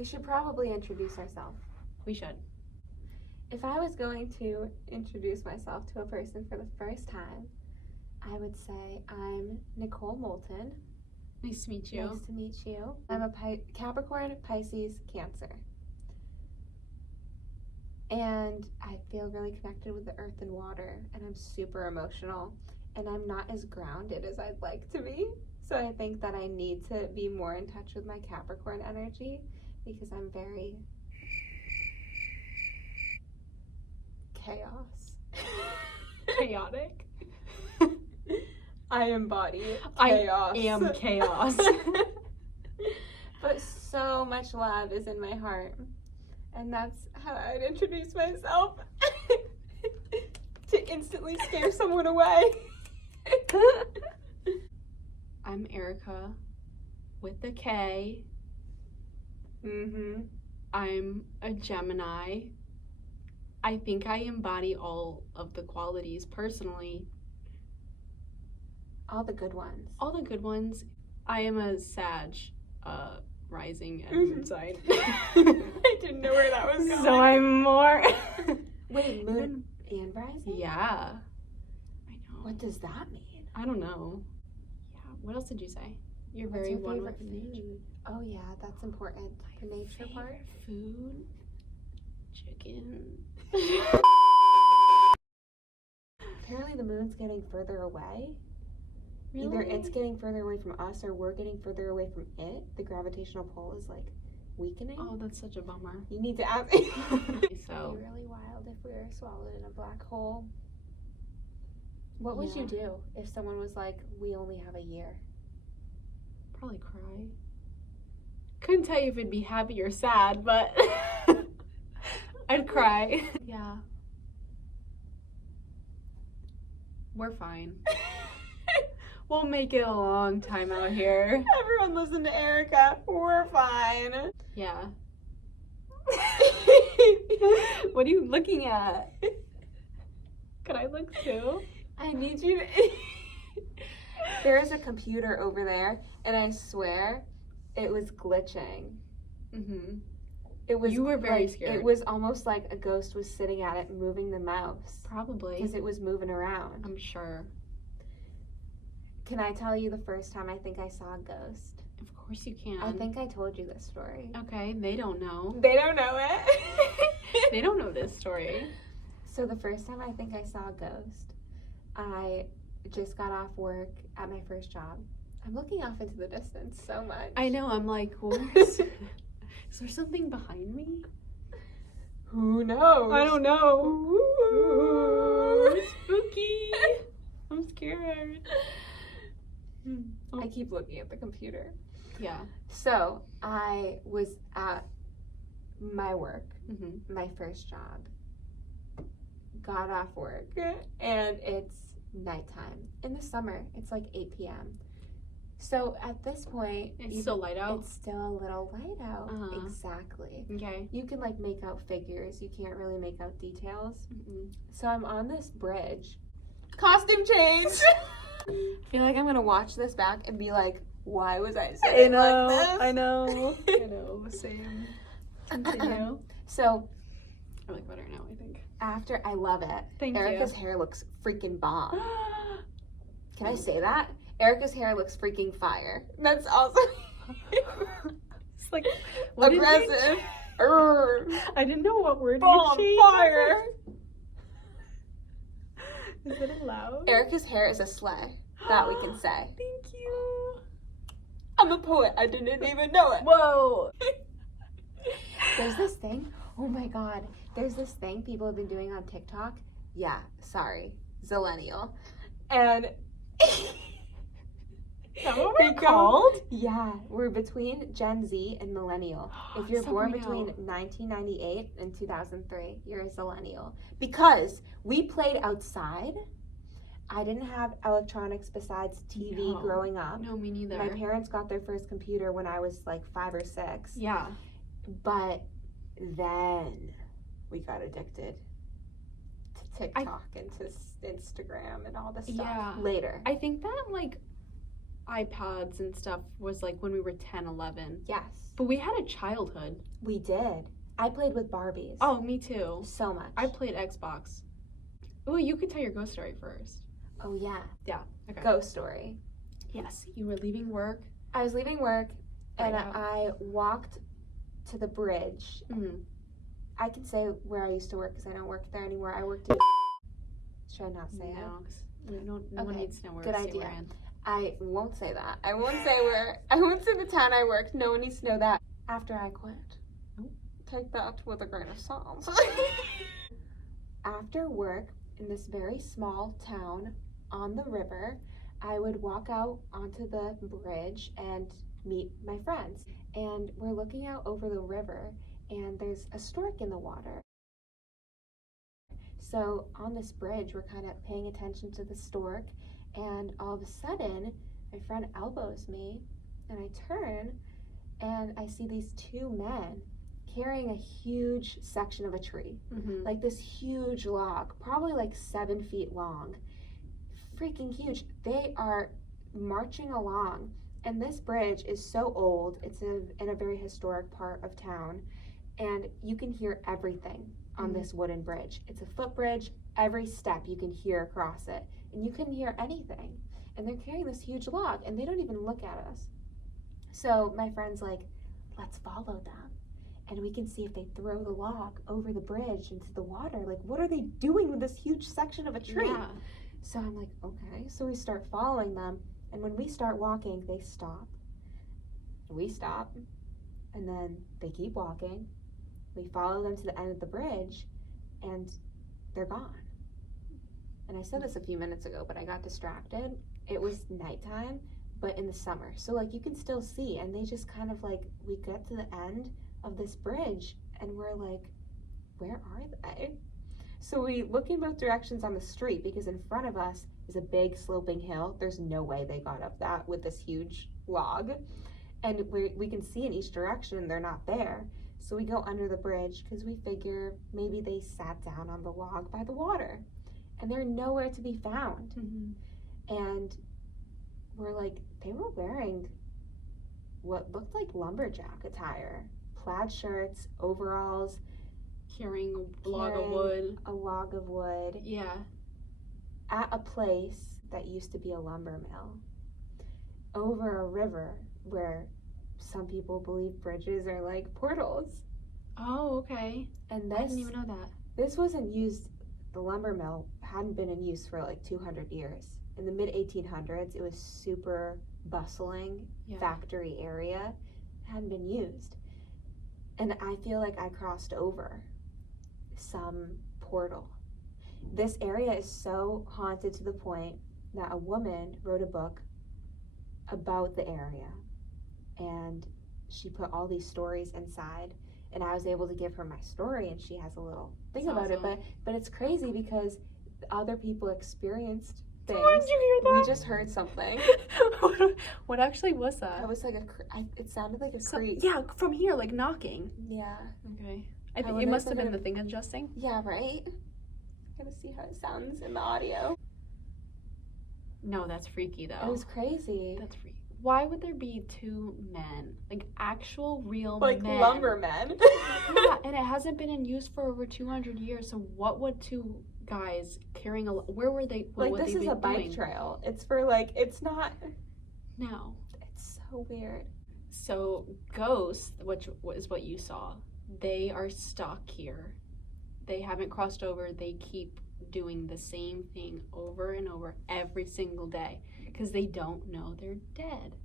We should probably introduce ourselves. We should. If I was going to introduce myself to a person for the first time, I would say I'm Nicole Moulton. Nice to meet you. Nice to meet you. I'm a Capricorn, Pisces, Cancer. And I feel really connected with the earth and water, and I'm super emotional, and I'm not as grounded as I'd like to be. So I think that I need to be more in touch with my Capricorn energy because I'm very chaos. Chaotic. I embody chaos. I am chaos. But so much love is in my heart. And that's how I'd introduce myself. To instantly scare someone away. I'm Erica with the K. Mm-hmm. I'm a Gemini. I think I embody all of the qualities personally. All the good ones. All the good ones. I am a Sag, rising and moon sign. I didn't know where that was going. So I'm more. Wait, moon and rising? Yeah. I know. What does that mean? I don't know. Yeah. What else did you say? You're What's very your one favorite with nature. food? Oh yeah, that's important. The nature part. Food. Chicken. Apparently the moon's getting further away. Really? Either it's getting further away from us or we're getting further away from it. The gravitational pull is like weakening. Oh, that's such a bummer. You need to ask. So It'd be really wild if we were swallowed in a black hole. What would you do if someone was like, we only have a year? probably cry. Couldn't tell you if it'd be happy or sad, but I'd cry. Yeah. We're fine. We'll make it a long time out here. Everyone listen to Erica. We're fine. Yeah. What are you looking at? Could I look too? I need you to... There is a computer over there, and I swear it was glitching. Mm-hmm. It was. You were very like, scared. It was almost like a ghost was sitting at it, moving the mouse. Probably. Because it was moving around. I'm sure. Can I tell you the first time I think I saw a ghost? Of course you can. I think I told you this story. Okay, they don't know. They don't know it. They don't know this story. So the first time I think I saw a ghost, I just got off work at my first job. I'm looking off into the distance so much. I know, I'm like, what? Is there something behind me? Who knows? I don't know. Ooh. Spooky. I'm scared. I keep looking at the computer. Yeah. So I was at my work, Mm-hmm. my first job, got off work, and it's nighttime. In the summer, it's like 8 p.m. So at this point, It's still light out? It's still a little light out. Uh-huh. Exactly. Okay. You can like make out figures. You can't really make out details. Mm-mm. So I'm on this bridge. Costume change! I feel like I'm gonna watch this back and be like, why was I sitting like this? I know. I know. Same. Continue. So I like better now, I think. after, I love it. Thank Erica's hair looks freaking bomb. Can I say that? Erica's hair looks freaking fire. That's awesome. It's like, what did you Aggressive. change? Urgh. I didn't know what word Bomb you changed. fire. Is it allowed? Erica's hair is a sleigh. That we can say. Thank you. I'm a poet. I didn't even know it. Whoa. There's this thing. Oh my god. There's this thing people have been doing on TikTok. Yeah, sorry. Zillennial. And Is that what they we're go- called? Yeah, we're between Gen Z and Millennial. If you're So born we between know. 1998 and 2003, you're a Zillennial. Because we played outside. I didn't have electronics besides TV No. growing up. No, me neither. My parents got their first computer when I was like 5 or 6. Yeah. But then we got addicted to TikTok and to Instagram and all this stuff Yeah. later. I think that, like, iPads and stuff was like when we were 10, 11. Yes, But we had a childhood. we did. I played with Barbies. Oh, me too. So much. I played Xbox. Oh, you could tell your ghost story first. Oh, yeah. Yeah, okay. Ghost story. Yes, you were leaving work. I was leaving work and Right out. I walked to the bridge. Mhm. I can say where I used to work because I don't work there anymore. I worked at. Should I not say it? No, 'cause no one Okay, needs to know where good state we're idea. in. I won't say that. I won't say where. I won't say the town I worked. No one needs to know that. After I quit. Oh. Take that with a grain of salt. After work in this very small town on the river, I would walk out onto the bridge and meet my friends. And we're looking out over the river, and there's a stork in the water. So on this bridge, we're kind of paying attention to the stork, and all of a sudden, my friend elbows me, and I turn, and I see these two men carrying a huge section of a tree, Mhm. like this huge log, probably like 7 feet long, freaking huge. They are marching along, and this bridge is so old. It's in a very historic part of town, and you can hear everything on this wooden bridge. It's a footbridge. Every step you can hear across it, and you couldn't hear anything. And they're carrying this huge log, and they don't even look at us. So my friend's like, let's follow them, and we can see if they throw the log over the bridge into the water. Like, what are they doing with this huge section of a tree? Yeah. So I'm like, okay. So we start following them, and when we start walking, they stop. We stop, and then they keep walking. We follow them to the end of the bridge, and they're gone. And I said this a few minutes ago, but I got distracted. It was nighttime, but in the summer. So, like, you can still see, and they just kind of, like, we get to the end of this bridge, and we're like, where are they? So we look in both directions on the street, because in front of us is a big sloping hill. There's no way they got up that with this huge log. And we can see in each direction they're not there. So we go under the bridge because we figure maybe they sat down on the log by the water. And they're nowhere to be found. Mhm. And we're like, they were wearing what looked like lumberjack attire. Plaid shirts, overalls, Carrying a log of Carrying- wood. a log of wood, Yeah. at a place that used to be a lumber mill, over a river where some people believe bridges are like portals. Oh, okay. And I didn't even know that. this wasn't used, the lumber mill hadn't been in use for like 200 years. In the mid 1800s, it was super bustling Yeah. factory area, hadn't been used. And I feel like I crossed over some portal. This area is so haunted to the point that a woman wrote a book about the area, and she put all these stories inside, and I was able to give her my story, and she has a little thing That's about awesome. it. But it's crazy because other people experienced things. Oh, did you hear We that? just heard something. What actually was that? It was like it sounded like a creak. Yeah, from here, like knocking. Yeah. Okay. I I think wonder it if must they're have been gonna- the thing adjusting. Yeah, right? Gotta see how it sounds in the audio. No, that's freaky though. It was crazy. That's freaky. Why would there be two men? Like actual real Like men. lumbermen. Yeah, and it hasn't been in use for over 200 years. So what would two guys carrying a where were they what Like, would this they is be a bike doing? trail. It's for like, it's not, No. it's so weird. So ghosts, which is what you saw, they are stuck here. They haven't crossed over. They keep doing the same thing over and over every single day because they don't know they're dead.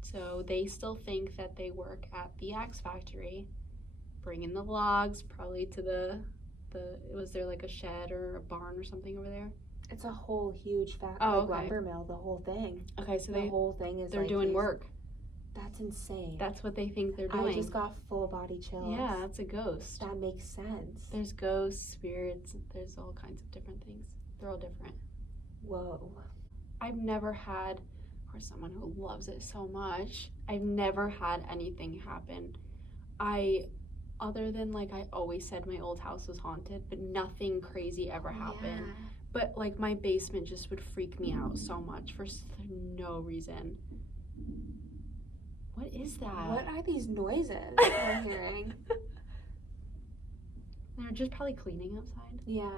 So they still think that they work at the axe factory, bringing the logs probably to the was there like a shed or a barn or something over there? It's a whole huge Oh, like okay. lumber mill, the whole thing. Okay, so The whole thing is they're like doing these- work. That's insane. That's what they think they're doing. I just got full body chills. Yeah, that's a ghost. That makes sense. There's ghosts, spirits, there's all kinds of different things. They're all different. Whoa. I've never had, or someone who loves it so much, I've never had anything happen. Other than like I always said my old house was haunted, but nothing crazy ever happened. But like my basement just would freak me out so much for no reason. What is that? What are these noises I'm hearing? They're just probably cleaning outside. Yeah.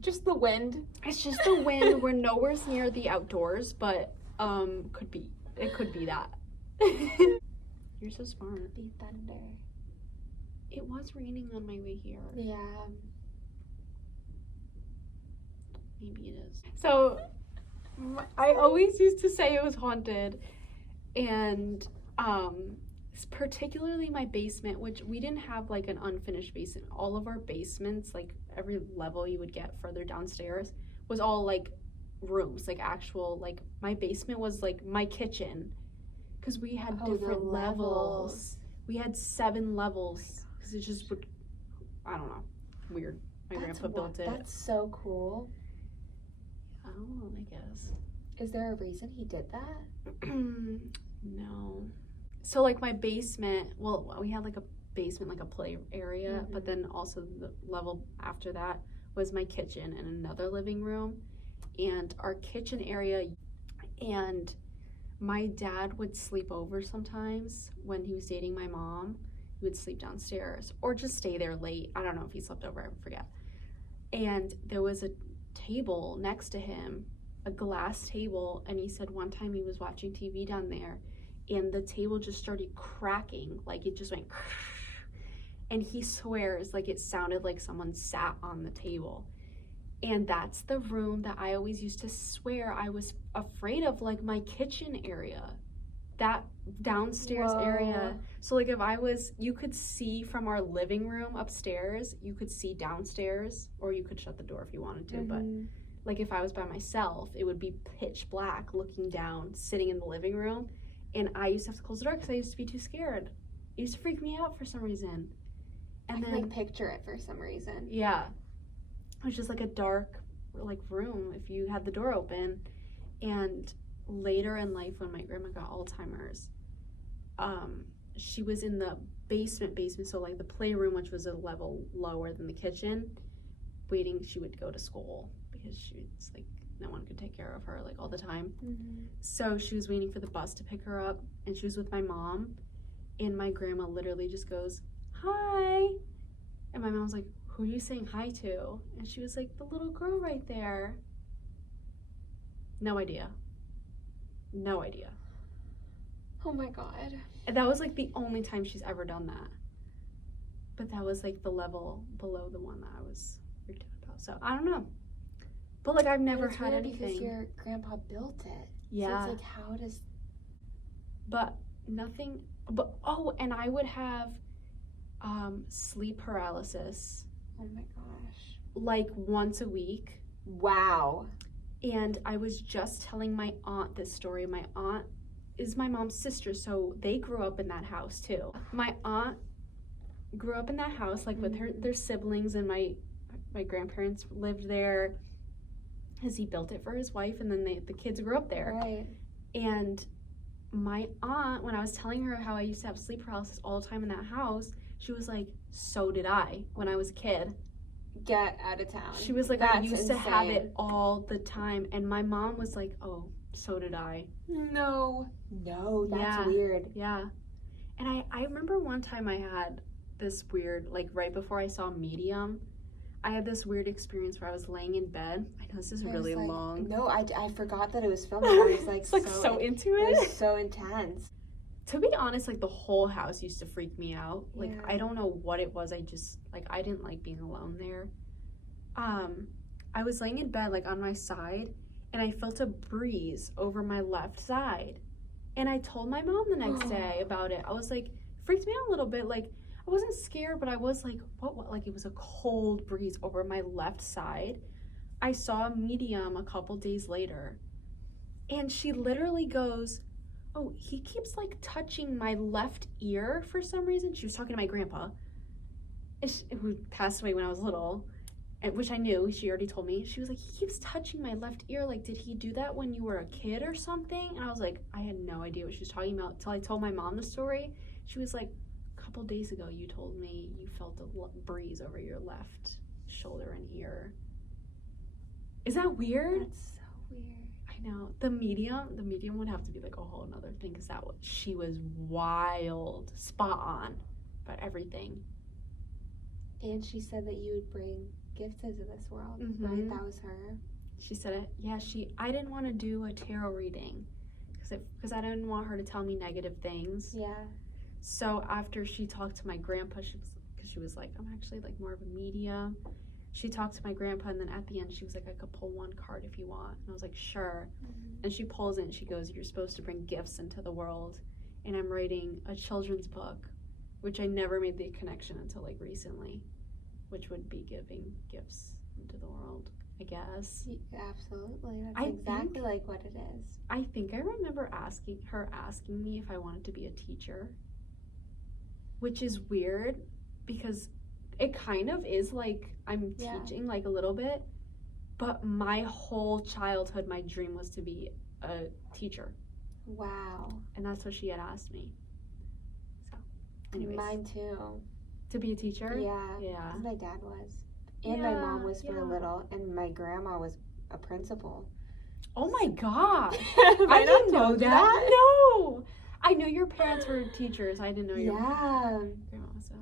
Just the wind. It's just the wind. We're nowhere near the outdoors, but it could be that. You're so smart. Could be thunder. It was raining on my way here. Yeah. Maybe it is. So I always used to say it was haunted, and particularly my basement, which we didn't have like an unfinished basement. All of our basements, like every level you would get further downstairs, was all like rooms, like actual, like my basement was like my kitchen, because we had different levels. We had 7 levels because it just would, I don't know, weird. My grandpa built it. That's so cool. Oh, I guess. Is there a reason he did that? No. So like my basement, well, we had like a basement, like a play area, but then also the level after that was my kitchen and another living room. And our kitchen area, and my dad would sleep over sometimes when he was dating my mom. He would sleep downstairs or just stay there late. I don't know if he slept over, I forget. And there was a table next to him, a glass table, and he said one time he was watching TV down there and the table just started cracking, like it just went and he swears like it sounded like someone sat on the table. And that's the room that I always used to swear I was afraid of, like my kitchen area, that downstairs area. So like if I was, you could see from our living room upstairs, you could see downstairs, or you could shut the door if you wanted to, but like if I was by myself, it would be pitch black looking down, sitting in the living room, and I used to have to close the door because I used to be too scared. It used to freak me out for some reason. And I can like picture it for some reason. Yeah. It was just like a dark like room if you had the door open. And later in life when my grandma got Alzheimer's, she was in the basement, so like the playroom, which was a level lower than the kitchen, waiting. She would go to school because she was like, no one could take care of her like all the time. So she was waiting for the bus to pick her up, and she was with my mom, and my grandma literally just goes, "Hi," and my mom was like, "Who are you saying hi to?" And she was like, "The little girl right there." No idea. Oh my god. And that was like the only time she's ever done that. But that was like the level below the one that I was freaked out about. So I don't know. But like I've never had anything. Because your grandpa built it. Yeah. So it's like, how does? But nothing. But and I would have sleep paralysis. Oh my gosh. Like once a week. Wow. And I was just telling my aunt this story. My aunt is my mom's sister, so they grew up in that house too. My aunt grew up in that house, like with their siblings, and my grandparents lived there because he built it for his wife, and then the kids grew up there. Right. And my aunt, when I was telling her how I used to have sleep paralysis all the time in that house, she was like, "So did I when I was a kid." Get out of town. She was like, That's "I used insane. to have it all the time." And my mom was like, "Oh, so did I." No, that's Yeah. weird. Yeah. And I remember one time I had this weird, like right before I saw Medium, I had this weird experience where I was laying in bed. I know this is really like, long. No, I forgot that it was filming. I was like, It's like so into It it. was so intense. To be honest, like the whole house used to freak me out. Like Yeah. I don't know what it was. I just like I didn't like being alone there. I was laying in bed like on my side, and I felt a breeze over my left side. And I told my mom the next day about it. I was like, freaked me out a little bit. Like I wasn't scared, but I was like, what? Like it was a cold breeze over my left side. I saw a medium a couple days later, and she literally goes, "Oh, he keeps like touching my left ear for some reason." She was talking to my grandpa, who passed away when I was little, which I knew. She already told me. She was like, "He keeps touching my left ear. Like, did he do that when you were a kid or something?" And I was like, I had no idea what she was talking about until I told my mom the story. She was like, "A couple days ago, you told me you felt a breeze over your left shoulder and ear." Is that weird? That's so weird. I know. The medium would have to be like a whole nother thing because she was wild, spot on about everything. And she said that you would bring gifts into this world, Mhm. right? That was her. She said it. Yeah, I didn't want to do a tarot reading because I didn't want her to tell me negative things. Yeah. So after she talked to my grandpa, she was like, I'm actually like more of a medium. She talked to my grandpa, and then at the end, she was like, I could pull one card if you want. And I was like, sure. And she pulls it, and she goes, you're supposed to bring gifts into the world. And I'm writing a children's book, which I never made the connection until like recently, which would be giving gifts into the world, I guess. Absolutely. That's I exactly think- like what it is. I think I remember asking me if I wanted to be a teacher, which is weird because it kind of is like I'm Yeah. teaching like a little bit, but my whole childhood, my dream was to be a teacher, Wow. and that's what she had asked me. So, anyways, Mine too. to be a teacher. Yeah. Yeah. 'Cause my dad was. And my mom was for a Yeah. little, and my grandma was a principal. Oh my gosh. I I didn't know told you that. No. I knew your parents were teachers. I didn't know your Yeah. grandma was a...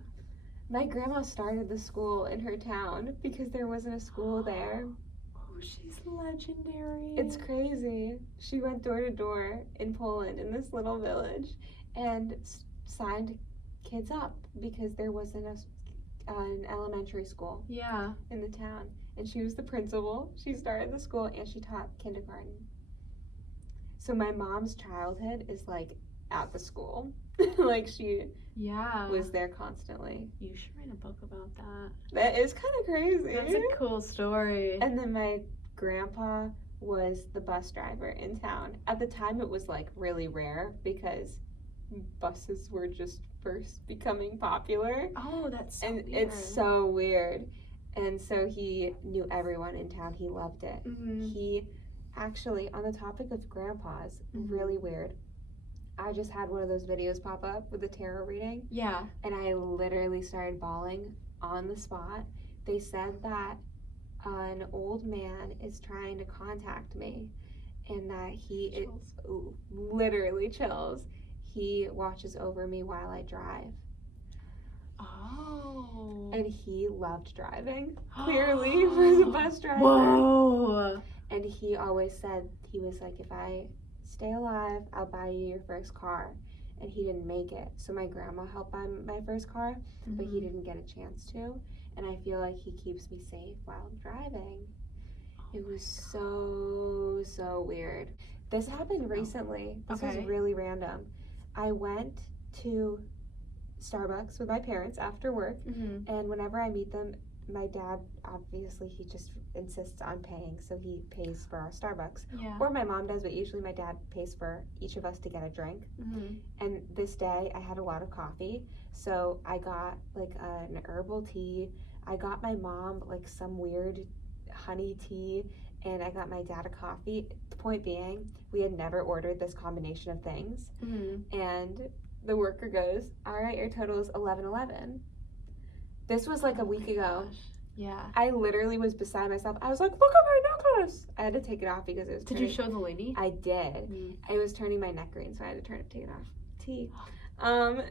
My grandma started the school in her town because there wasn't a school there. Oh, she's legendary. It's crazy. She went door to door in Poland in this little village and signed kids up because there wasn't an elementary school Yeah. in the town. And she was the principal. She started the school and she taught kindergarten. So my mom's childhood is like at the school. Like she Yeah. was there constantly. You should write a book about that. That is kind of crazy. That's a cool story. And then my grandpa was the bus driver in town. At the time, it was like really rare because buses were just first becoming popular. Oh, that's so And weird. it's so weird. And so he knew everyone in town. He loved it. Mhm. He actually, on the topic of grandpas, Mhm. really weird. I just had one of those videos pop up with a tarot reading, Yeah. and I literally started bawling on the spot. They said that an old man is trying to contact me, and that he literally chills. He watches over me while I drive, Oh. and he loved driving. Clearly, was a bus driver. Whoa. And he always said, he was like, if I stay alive, I'll buy you your first car. And he didn't make it. So my grandma helped buy my first car, but he didn't get a chance to. And I feel like he keeps me safe while I'm driving. It was so weird. This happened recently. This was Okay. really random. I went to Starbucks with my parents after work, Mm-hmm. and whenever I meet them, my dad, obviously, he just insists on paying, so he pays for our Starbucks. Yeah. Or my mom does, but usually my dad pays for each of us to get a drink. Mm-hmm. And this day, I had a lot of coffee, so I got like an herbal tea. I got my mom like some weird honey tea, and I got my dad a coffee. The point being, we had never ordered this combination of things. Mm-hmm. And the worker goes, all right, your total is $11.11. This was like a week ago. Yeah. I literally was beside myself. I was like, look at my necklace. I had to take it off because it was Did turning. you show the lady? I did. Mm. I was turning my neck green, so I had to take it off. Tea. Oh my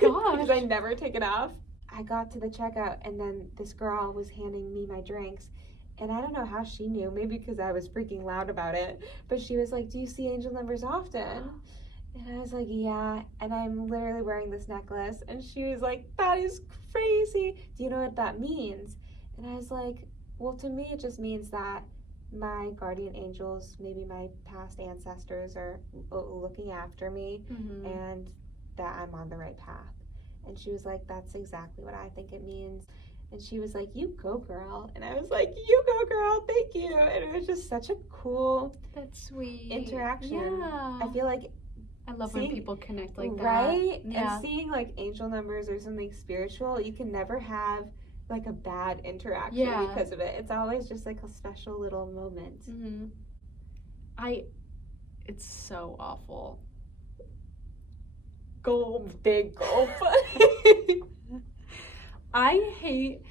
Because I gosh. never take it off. I got to the checkout, and then this girl was handing me my drinks. And I don't know how she knew, maybe because I was freaking loud about it. But she was like, do you see angel numbers often? And I was like, yeah. And I'm literally wearing this necklace. And she was like, that is crazy. Do you know what that means? And I was like, well, to me, it just means that my guardian angels, maybe my past ancestors, are looking after me Mm-hmm. and that I'm on the right path. And she was like, that's exactly what I think it means. And she was like, you go, girl. And I was like, you go, girl. Thank you. And it was just such a cool That's sweet. interaction. Yeah. I feel like, I love when seeing- people connect like that. right? Yeah. And seeing like angel numbers or something spiritual, you can never have like a bad interaction Yeah. because of it. It's always just like a special little moment. Mm-hmm. It's so awful. Gulp, big gulp. I hate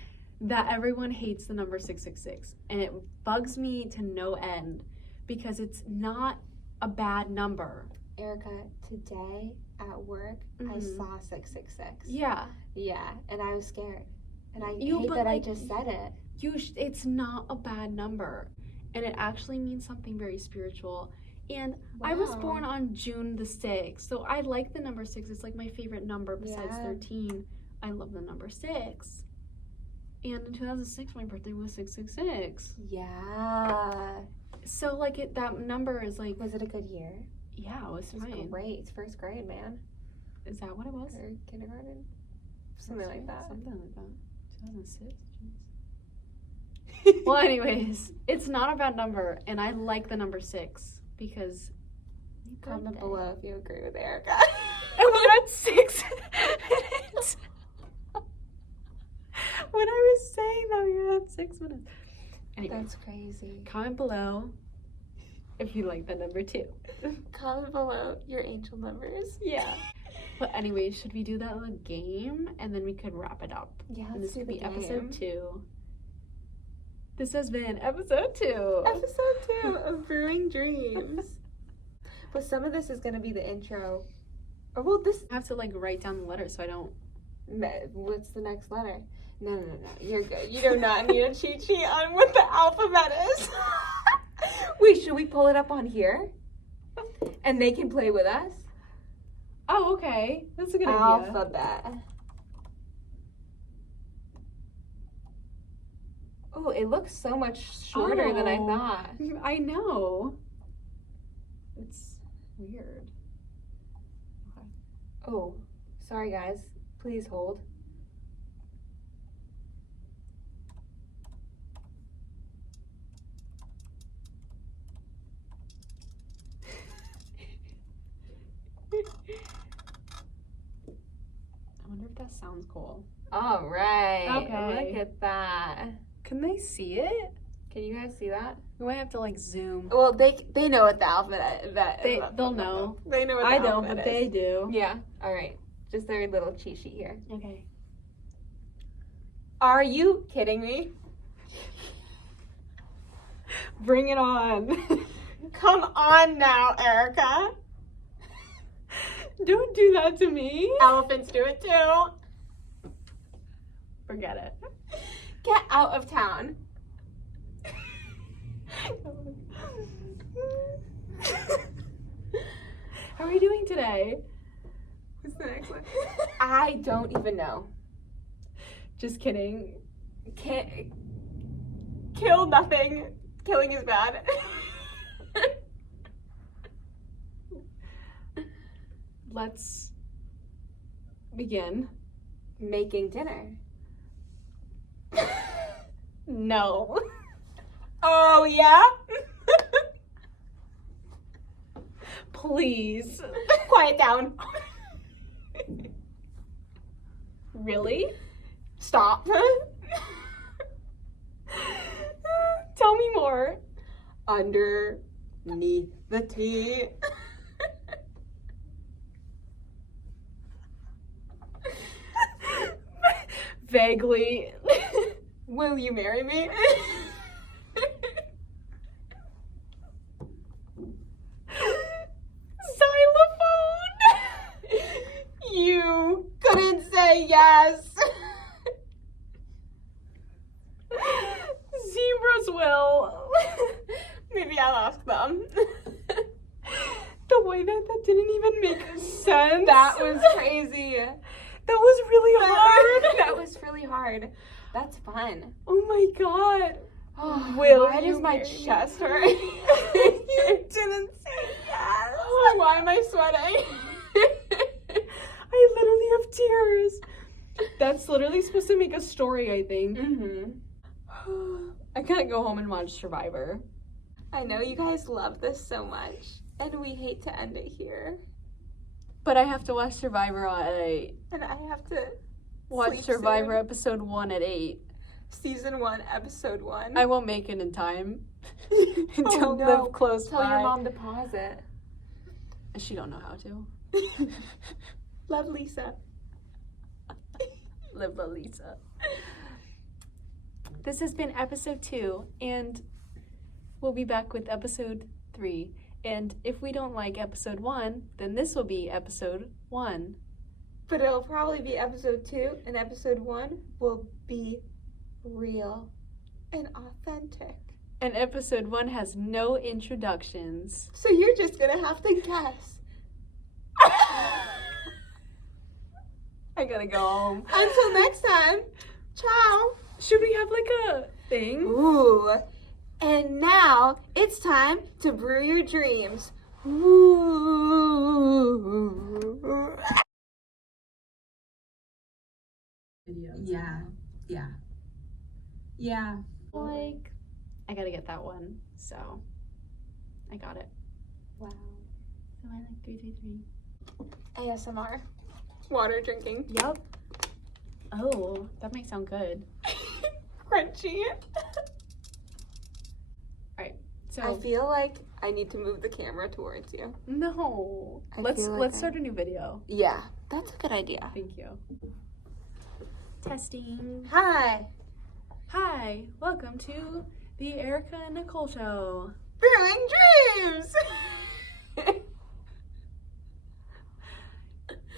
that everyone hates the number 666. And it bugs me to no end because it's not a bad number. Erica, today at work, I saw 666. Yeah. Yeah, and I was scared. And I You- hate but, that I like, just said it. It's not a bad number. And it actually means something very spiritual. And I was Wow. born on June the 6th, so I like the number 6. It's like my favorite number besides Yeah. 13. I love the number 6. And in 2006, my birthday was 666. Yeah. So, like, that number is like, Was it a good year? yeah, it was It was fine. great. It's first grade, man. Is that what it was? Or kindergarten? Something like that. Something like that. 2006? Well, anyways, it's not a bad number, and I like the number 6 because. Comment birthday. below if you agree with Erica. And we're at 6 minutes. When I was saying that, we were at 6 minutes. Anyway, That's crazy. comment below if you like the number 2. Comment below your angel numbers. Yeah. But anyway, should we do that little game and then we could wrap it up? Yeah, And let's this do could the be episode game. 2. This has been episode 2. Episode 2 of Brewing Dreams. But some of this is going to be the intro. Or, well, this... I have to like write down the letters so I don't. What's the next letter? No. You're good. You do not need a cheat sheet on what the alphabet is. Wait, should we pull it up on here? And they can play with us? Oh, okay. That's a good idea. Alphabet. Oh, it looks so much shorter than I Oh. thought. I know. It's weird. Oh, sorry guys. Please hold. I wonder if that sounds cool. All right. Okay. Look at that. Can they see it? Can you guys see that? We might have to like zoom. Well, they know what the alphabet They'll know. They know what the I don't, alphabet but is. they do. Yeah. All right. Just their little cheat sheet here. Okay. Are you kidding me? Bring it on. Come on now, Erica. Don't do that to me. Elephants do it too. Forget it. Get out of town. How are we doing today? What's the next one? I don't even know. Just kidding. Can't kill nothing. Killing is bad. Let's begin. Making dinner. No. Oh yeah. Please. Quiet down. Really? Stop. Tell me more. Underneath the tea. Vaguely. Will you marry me? Xylophone. You couldn't say yes. Zebras will. Maybe I'll ask them. The way that didn't even make sense. That was crazy. That was really hard. That was really hard. That's fun. Oh my god. Oh, Will why you does my marry me? chest hurt? You didn't say yes. Why am I sweating? I literally have tears. That's literally supposed to make a story, I think. Mm-hmm. I can't go home and watch Survivor. I know you guys love this so much, and we hate to end it here. But I have to watch Survivor at 8. And I have to Watch sleep Survivor soon. episode 1 at 8. Season 1, episode 1. I won't make it in time. Oh, Don't no. live close Tell by. your mom to pause it. She don't know how to. Love, Lisa. Live La Lisa. This has been episode 2, and we'll be back with episode 3. And if we don't like episode 1, then this will be episode 1. But it'll probably be episode 2, and episode 1 will be real and authentic. And episode 1 has no introductions. So you're just gonna have to guess. I gotta go home. Until next time, ciao. Should we have like a thing? Ooh. And now it's time to brew your dreams. Ooh. Yeah. Like, I gotta get that one, so I got it. Wow. So I like 333. ASMR. Water drinking. Yup. Oh, that might sound good. Crunchy. So I feel like I need to move the camera towards you. no. I Let's feel like start a new video. Yeah, that's a good idea. Thank you. Testing. Hi. Hi, welcome to the Erica and Nicole show. Brewing dreams.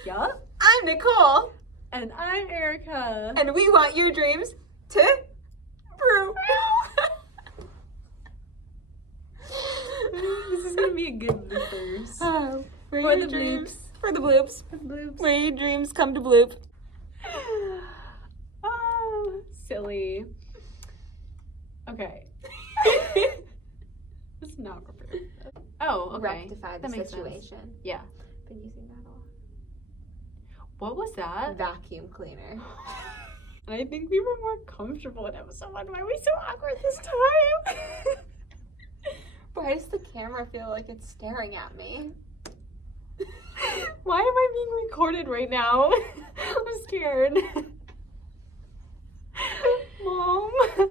Yup. I'm Nicole, And I'm Erica. and we want your dreams to brew. This is gonna be a good bloopers. Oh, where For your the dreams- bloops. For the bloops. Bloops. Where your dreams come to bloop. Oh, silly. Okay. It's not prepared. Oh, okay. Rectify the That makes sense. situation. Yeah. Been using that a lot. What was that? Vacuum cleaner. I think we were more comfortable in episode 1. Why are we so awkward this time? Why does the camera feel like it's staring at me? Why am I being recorded right now? I'm scared.